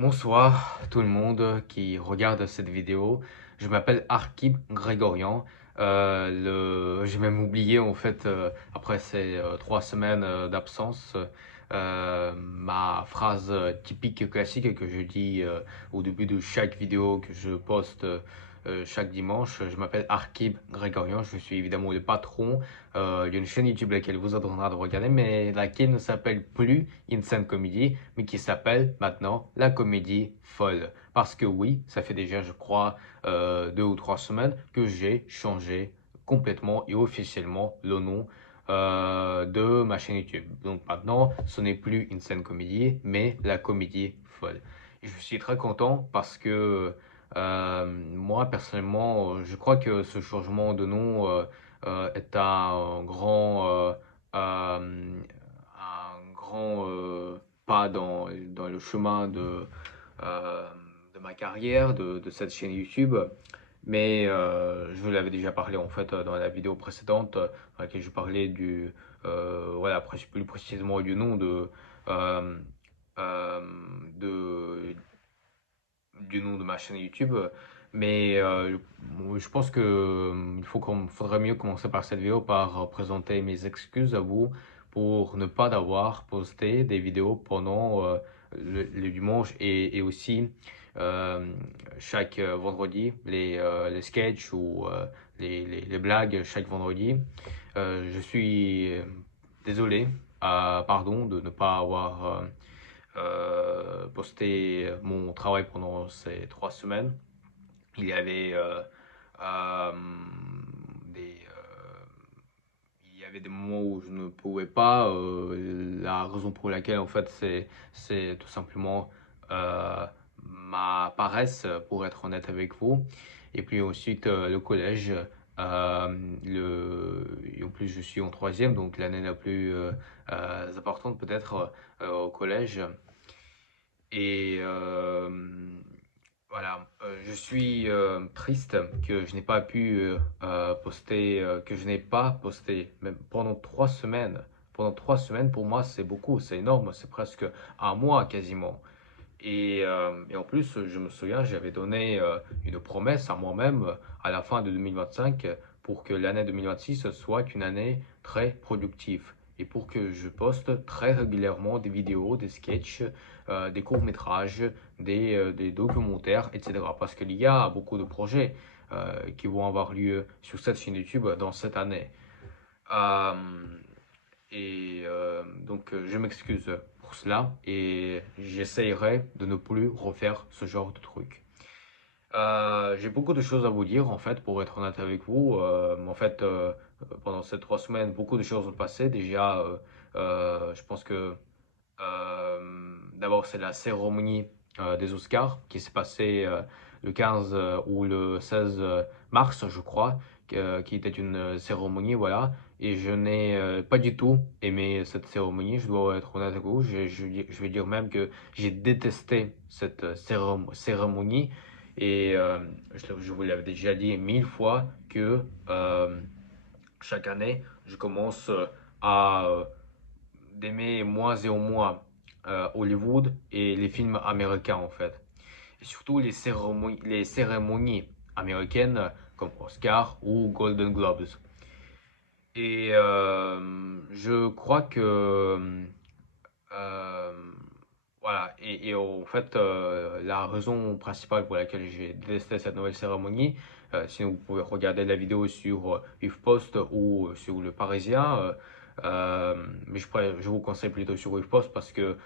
Bonsoir tout le monde qui regarde cette vidéo. Je m'appelle Arkib Grégorian. J'ai même oublié en fait, après ces 3 semaines d'absence, ma phrase typique classique que je dis au début de chaque vidéo que je poste chaque dimanche. Je m'appelle Arkib Grégorian, je suis évidemment le patron d'une chaîne YouTube laquelle vous êtes en train de regarder, mais laquelle ne s'appelle plus Insane Comedy, mais qui s'appelle maintenant La Comédie Folle. Parce que oui, ça fait déjà, je crois, 2 ou 3 semaines que j'ai changé complètement et officiellement le nom de ma chaîne YouTube. Donc maintenant, ce n'est plus Insane Comedy, mais La Comédie Folle. Et je suis très content parce que moi, personnellement, je crois que ce changement de nom est un grand pas dans le chemin euh, de ma carrière, de cette chaîne YouTube. Mais je vous l'avais déjà parlé en fait dans la vidéo précédente dans laquelle je parlais voilà, plus précisément du nom euh, euh, de, du nom de ma chaîne YouTube. Mais je pense que faudrait mieux commencer par cette vidéo par présenter mes excuses à vous pour ne pas avoir posté des vidéos pendant le dimanche et aussi euh, chaque vendredi les sketchs ou les blagues chaque vendredi. Je suis désolé, pardon de ne pas avoir posté mon travail pendant ces 3 semaines. Il y avait euh, il y avait des moments où je ne pouvais pas. La raison pour laquelle, en fait, c'est tout simplement ma paresse, pour être honnête avec vous. Et puis ensuite, le collège. Et en plus, je suis en troisième, donc l'année la plus importante peut-être au collège. Et voilà, je suis triste que je n'ai pas pu poster, que je n'ai pas posté même pendant 3 semaines. Pendant 3 semaines, pour moi, c'est beaucoup, c'est énorme, c'est presque un mois quasiment. Et en plus, je me souviens, j'avais donné une promesse à moi-même à la fin de 2025 pour que l'année 2026 soit une année très productive et pour que je poste très régulièrement des vidéos, des sketchs, des courts-métrages, des documentaires, etc. Parce qu'il y a beaucoup de projets qui vont avoir lieu sur cette chaîne YouTube dans cette année. Euh, donc, je m'excuse pour cela et j'essayerai de ne plus refaire ce genre de truc. J'ai beaucoup de choses à vous dire en fait, pour être honnête avec vous. En fait, pendant ces 3 semaines, beaucoup de choses ont passé. Déjà, je pense que d'abord c'est la cérémonie des Oscars qui s'est passée le 15 ou le 16 mars, je crois, qui était une cérémonie, voilà. Et je n'ai pas du tout aimé cette cérémonie, je dois être honnête avec vous. Je vais dire même que j'ai détesté cette cérémonie. Et je vous l'avais déjà dit 1000 fois que chaque année, je commence à d'aimer moins et moins Hollywood et les films américains en fait. Et surtout les cérémonies américaines comme Oscar ou Golden Globes. Et je crois que euh, voilà, et en fait, la raison principale pour laquelle j'ai détesté cette nouvelle cérémonie, sinon vous pouvez regarder la vidéo sur HuffPost ou sur Le Parisien, mais je vous conseille plutôt sur HuffPost parce que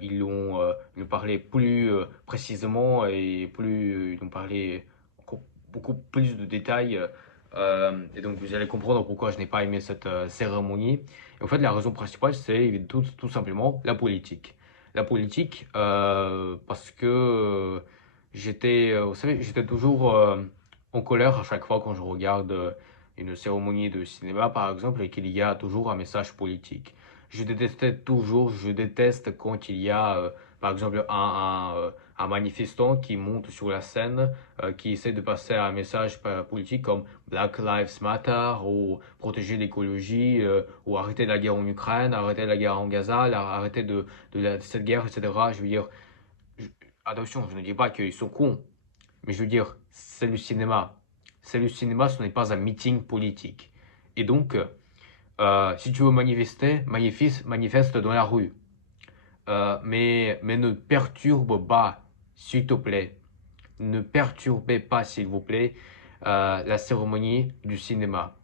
ils ont parlé plus précisément et ils ont parlé encore beaucoup plus de détails. Et donc vous allez comprendre pourquoi je n'ai pas aimé cette cérémonie. Et en fait, la raison principale, c'est tout simplement la politique. La politique, parce que vous savez, j'étais toujours en colère à chaque fois quand je regarde une cérémonie de cinéma, par exemple, et qu'il y a toujours un message politique. Je déteste quand il y a, par exemple, un manifestant qui monte sur la scène, qui essaie de passer un message politique comme Black Lives Matter ou protéger l'écologie ou arrêter la guerre en Ukraine, arrêter la guerre en Gaza, arrêter de cette guerre, etc. Je veux dire, attention, je ne dis pas qu'ils sont cons, mais je veux dire, c'est le cinéma. C'est le cinéma, ce n'est pas un meeting politique. Et donc, si tu veux manifester, manifeste dans la rue. Mais ne perturbe pas, s'il te plaît. Ne perturbez pas, s'il vous plaît, la cérémonie du cinéma.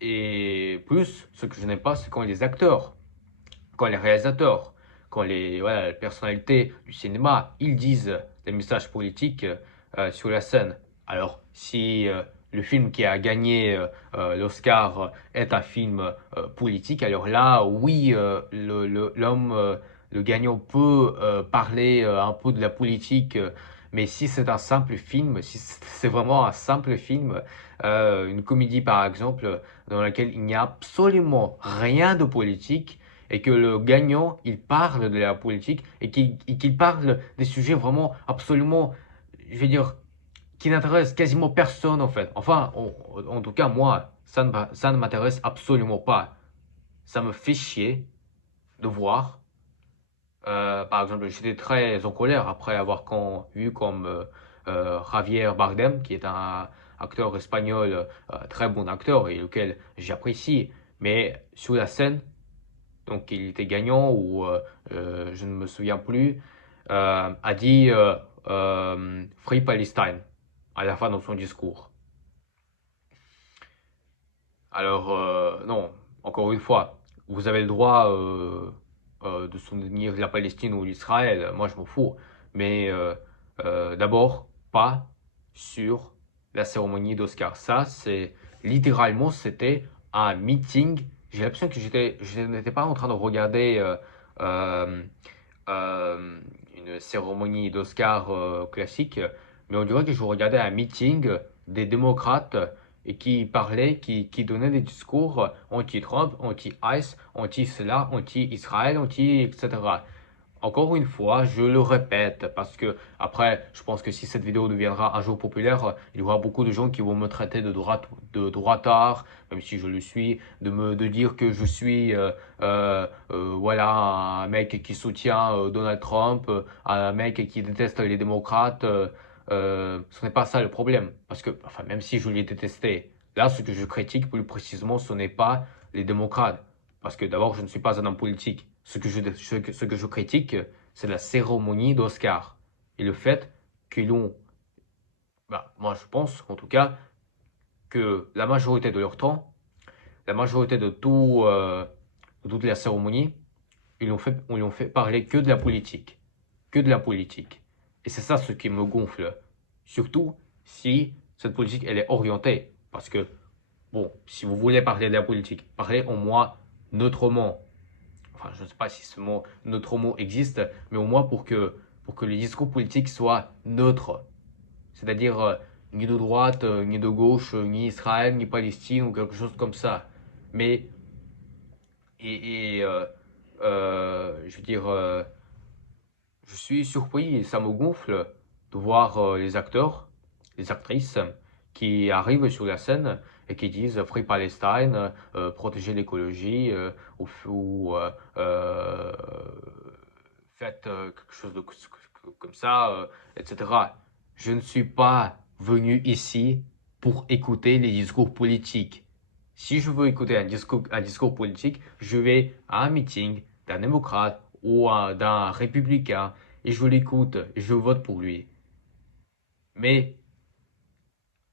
Et plus, ce que je n'aime pas, c'est quand les acteurs, quand les réalisateurs, quand les personnalités du cinéma, ils disent des messages politiques sur la scène. Alors, si le film qui a gagné l'Oscar est un film politique, alors là, oui, l'homme, le gagnant peut parler un peu de la politique, mais si c'est un simple film, si c'est vraiment un simple film, une comédie par exemple, dans laquelle il n'y a absolument rien de politique, et que le gagnant, il parle de la politique et qu'il parle des sujets vraiment absolument, je vais dire, qui n'intéressent quasiment personne en fait. Enfin, en tout cas, moi, ça ne m'intéresse absolument pas. Ça me fait chier de voir. Par exemple, j'étais très en colère après avoir vu comme Javier Bardem, qui est un acteur espagnol, très bon acteur et lequel j'apprécie, mais sur la scène, donc il était gagnant ou je ne me souviens plus, a dit Free Palestine à la fin de son discours. Alors, non, encore une fois, vous avez le droit de soutenir la Palestine ou l'Israël, moi je m'en fous, mais d'abord, pas sur la cérémonie d'Oscar. Ça, c'est littéralement, c'était un meeting. J'ai l'impression que je n'étais pas en train de regarder euh, une cérémonie d'Oscar classique, mais on dirait que je regardais un meeting des démocrates et qui parlaient, qui donnaient des discours anti-Trump, anti-ICE, anti-cela, anti-Israël, etc. Encore une fois, je le répète, parce que après, je pense que si cette vidéo deviendra un jour populaire, il y aura beaucoup de gens qui vont me traiter de droitard, même si je le suis, de dire que je suis, voilà, un mec qui soutient Donald Trump, un mec qui déteste les démocrates. Ce n'est pas ça le problème, parce que, enfin, même si je les détestais, là, ce que je critique plus précisément, ce n'est pas les démocrates. Parce que d'abord, je ne suis pas un homme politique. Ce que je critique, c'est la cérémonie d'Oscar. Et le fait que l'on, bah, moi je pense en tout cas, que la majorité de leur temps, la majorité de toute la cérémonie, ils ont fait parler que de la politique. Que de la politique. Et c'est ça ce qui me gonfle. Surtout si cette politique, elle est orientée. Parce que, bon, si vous voulez parler de la politique, parlez au moins neutrement. Enfin, je ne sais pas si ce mot, notre mot existe, mais au moins pour que le discours politique soit neutre. C'est-à-dire ni de droite, ni de gauche, ni Israël, ni Palestine ou quelque chose comme ça. Mais, et je veux dire, je suis surpris et ça me gonfle de voir les acteurs, les actrices qui arrivent sur la scène et qui disent Free Palestine, protéger l'écologie ou faites quelque chose comme ça, etc. Je ne suis pas venu ici pour écouter les discours politiques. Si je veux écouter un discours politique, je vais à un meeting d'un démocrate ou d'un républicain et je l'écoute, je vote pour lui. Mais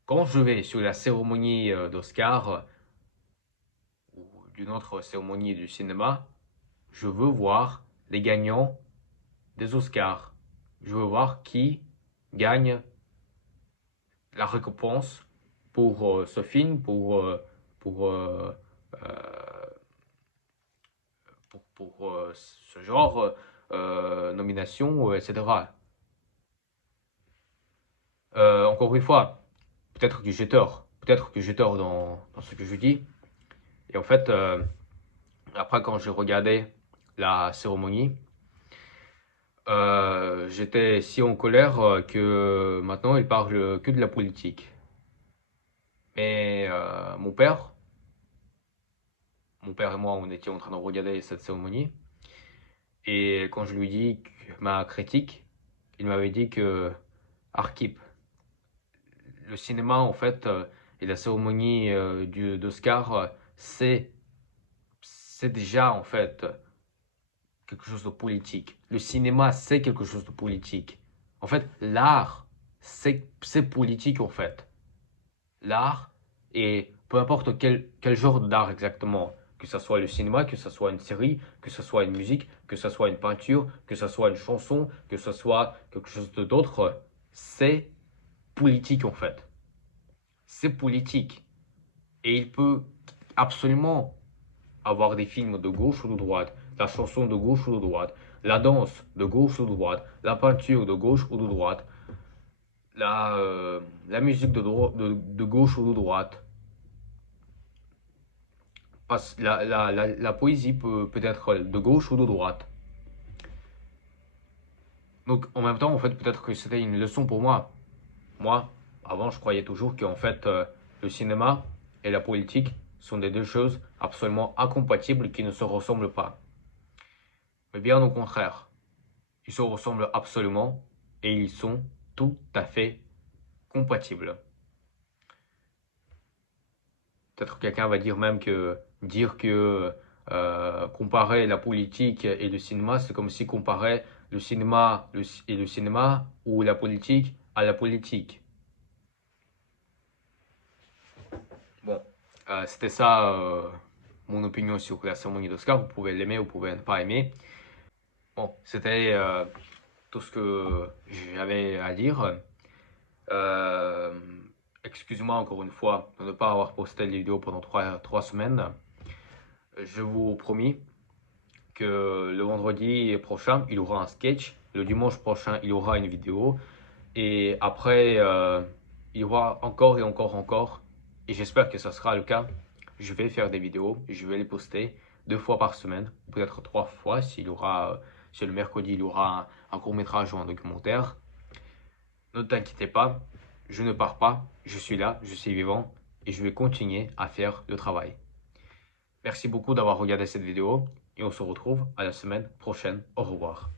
quand je vais sur la cérémonie d'Oscar ou d'une autre cérémonie du cinéma, je veux voir les gagnants des Oscars. Je veux voir qui gagne la récompense pour ce film, pour, euh, euh, ce genre nomination, etc. Encore une fois, peut-être que j'ai tort, peut-être que j'ai tort dans ce que je dis. Et en fait, après quand j'ai regardé la cérémonie, j'étais si en colère que maintenant il parle que de la politique. Mais mon père et moi, on était en train de regarder cette cérémonie. Et quand je lui dis ma critique, il m'avait dit que Arkip, le cinéma en fait et la cérémonie d'Oscar, c'est déjà en fait quelque chose de politique. Le cinéma, c'est quelque chose de politique. En fait, l'art, c'est politique en fait. L'art, et peu importe quel genre d'art exactement, que ce soit le cinéma, que ce soit une série, que ce soit une musique, que ce soit une peinture, que ce soit une chanson, que ce soit quelque chose d'autre, c'est politique en fait. C'est politique. Et il peut absolument avoir des films de gauche ou de droite, la chanson de gauche ou de droite, la danse de gauche ou de droite, la peinture de gauche ou de droite, la musique de gauche ou de droite. La poésie peut être de gauche ou de droite. Donc en même temps, en fait, peut-être que c'était une leçon pour moi. Moi, avant, je croyais toujours qu'en fait, le cinéma et la politique sont des deux choses absolument incompatibles qui ne se ressemblent pas. Mais bien au contraire, ils se ressemblent absolument et ils sont tout à fait compatibles. Peut-être que quelqu'un va dire même que comparer la politique et le cinéma, c'est comme si comparer le cinéma et le cinéma ou la politique à la politique. Bon, c'était ça mon opinion sur la cérémonie d'Oscar. Vous pouvez l'aimer, vous pouvez ne pas aimer. Bon, c'était tout ce que j'avais à dire. Euh, Excuse-moi encore une fois de ne pas avoir posté les vidéos pendant trois semaines. Je vous promis que le vendredi prochain, il y aura un sketch. Le dimanche prochain, il y aura une vidéo. Et après, il y aura encore et encore, encore. Et j'espère que ça sera le cas. Je vais faire des vidéos. Je vais les poster 2 fois par semaine. Peut-être 3 fois si le mercredi, il y aura un court-métrage ou un documentaire. Ne t'inquiétez pas. Je ne pars pas. Je suis là. Je suis vivant. Et je vais continuer à faire le travail. Merci beaucoup d'avoir regardé cette vidéo. Et on se retrouve à la semaine prochaine. Au revoir.